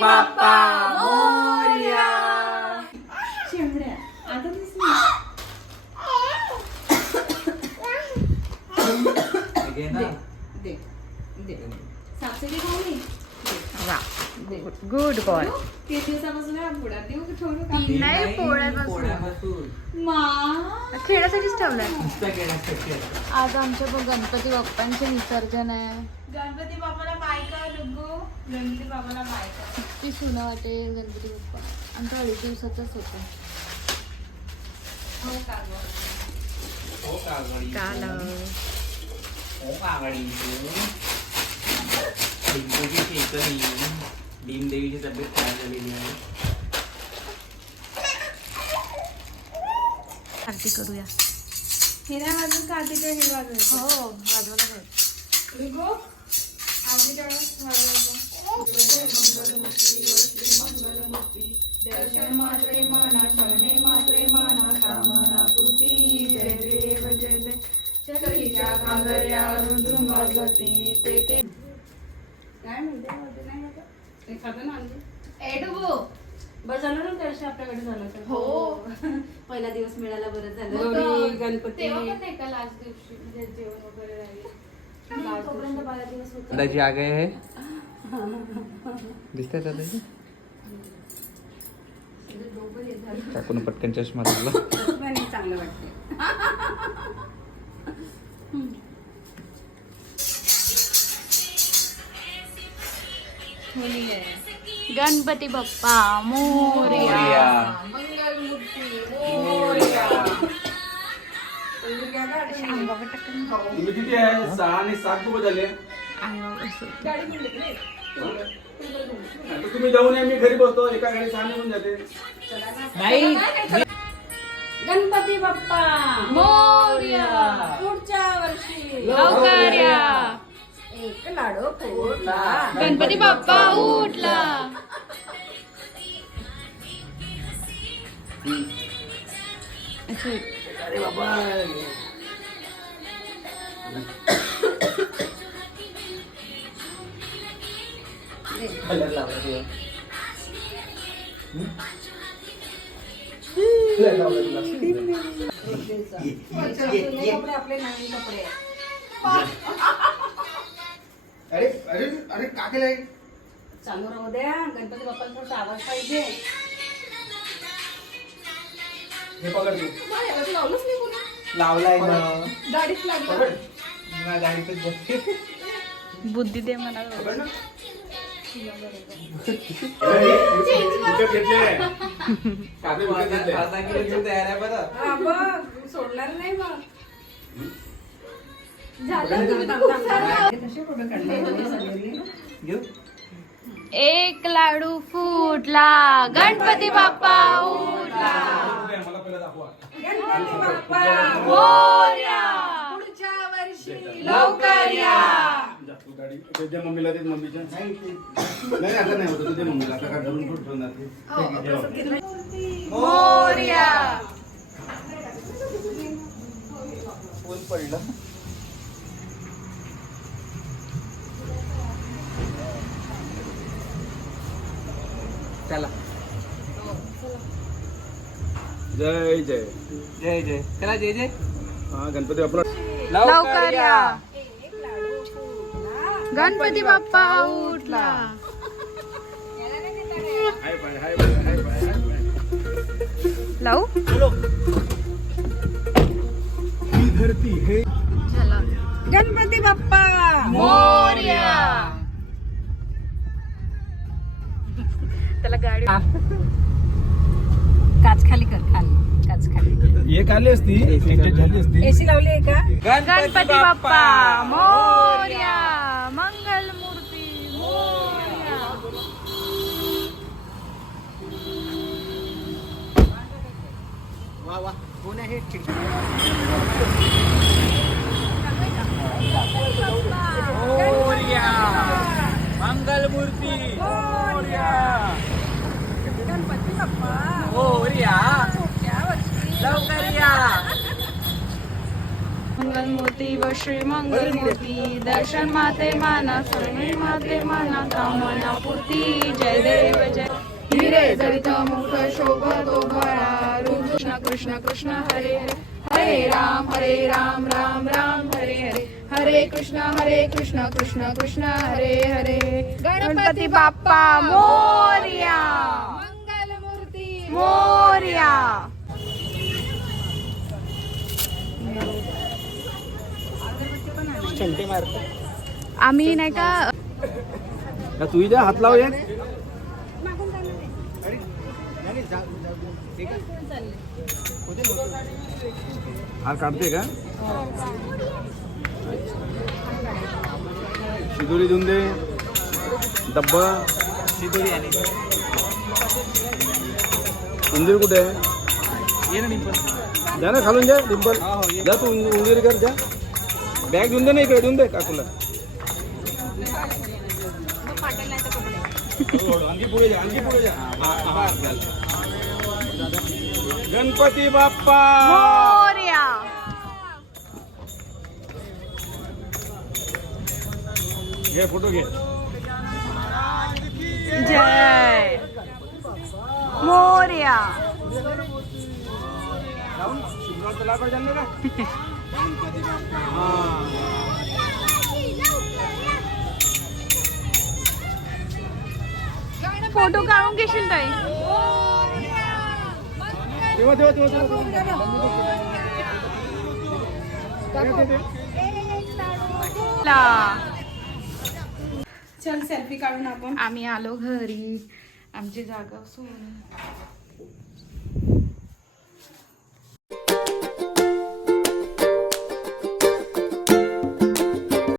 बाप्पा मोरया. शेंबड्या आता घे ना. दे दे वा. गुड बॉय दिवसापासून देऊ ठेवू नाही पोळ्यापासून. खेळासाठीच ठेवलाय. आज आमच्या गणपती बाप्पांचे विसर्जन आहे. गणपती बाबाला बायका डुगू गणपती बाबाला बायका ती सुना वाटेल गणपती बाप्पा. आमचा अडीच दिवसाचाच होता. हो का? हो का हो का. भीमदेवीची तब्येत खराब झालेली आहे. आरती करूया. हे नाही वाजून कार्तिक हे वाजून हो वाजवायला दर्शन मात्रे माना शरणे मात्रे माना कामना पूर्ती जय देव जय देव चक्रीच्या घागऱ्या रुंजून वाजवते ते ते काय म्हणते होते नाही का ते खातं ना आणली ए डुगू बरं झालं ना दर्शन आपल्याकडे झालं तर हो. पहिला दिवस मिळाला बरं झालं. तेव्हा गणपती पण नाही का लास्ट दिवशी? म्हणजे जेवण वगैरे राहील तोपर्यंत बारा दिवस होते. दादाजी आ गए है दिसतंय दादाजी? काकून पटकन चष्मा लागला. चांगलं वाटते गणपती बाप्पा मोरया. टाकून किती आहे? सहा आणि सात रुपये झाले? तुम्ही जाऊन या मी घरी बसतो एका गाडी सहा निघून जाते. गणपती बाप्पा मोरया. पुढच्या वर्षी. लवकर या एक लाडू फोडला गणपती बाप्पा उठला. अच्छा. अरे बाबा. कपडे अरे अरे अरे का केलंय? चालू राहू द्या गणपती बाप्पाला थोडासा आवाज पाहिजे. हे पकड तू. नाही, याला लावलंच नाही कोणी. लावलाय ना. गाडीत लागला. पकड. गाडीतच बुद्धी दे मला पकड ना. सोडणार नाही मग एक लाडू फुटला गणपती बाप्पा उठला. गणपती बाप्पा तू ते दे मम्मीला ते मम्मीच्या. नाही आता नाही होत. तुझ्या मम्मीला आता का धरून ठेवून ठेवून जाते? ठीक आहे, ठेवा. मोरया. ऊन पडलं? चला. जय जय. जय जय. चला जय जय. हा गणपती बाप्पा लवकर या. गणपती बाप्पा उठला. Hi bye hi bye hi bye hi bye लावू? ही धरती हे चला गणपती बाप्पा. मोरया. त्याला गाडी काच खाली कर खाली काच खाली. एक आली असती झाली असती. एसी लावली आहे का? गणपती बाप्पा मोरया. वा कोण आहे मंगल मूर्ती गणपती बाप्पा. मंगलमूर्ती व श्री मंगलमूर्ती दर्शन माते माना सर्वे माते माना कामना पूर्ती जय देव जय. हिरे जडित मुख शोभतो भरा कृष्ण कृष्ण कृष्ण हरे हरे हरे राम हरे राम राम राम हरे हरे. हरे कृष्ण हरे कृष्ण कृष्ण कृष्ण हरे हरे. गणपती बाप्पा मोर्या. मंगलमूर्ती मोर्या. आम्ही नाही का तू हात लाव हार काढते का? शिदोरी देऊन दे डब्बा शिदोरी आणि उंदीर कुठे आहे? ये ना डिंपल जा ना खालून जा डिंपल. जा तू उंदीर कर जा बॅग देऊन दे ना इकडे देऊन दे काकूला आणखी पुढे जा आणखी पुढे जा. हा, हा. गणपती बाप्पा! मोर्या! घे फोटो घे. जय! मोर्या! हा फोटो काढून घेशील ताई. तेव्हा तेव्हा तेव्हा चल सेल्फी काढून आपण. आम्ही आलो घरी. आमची जागा सोडून.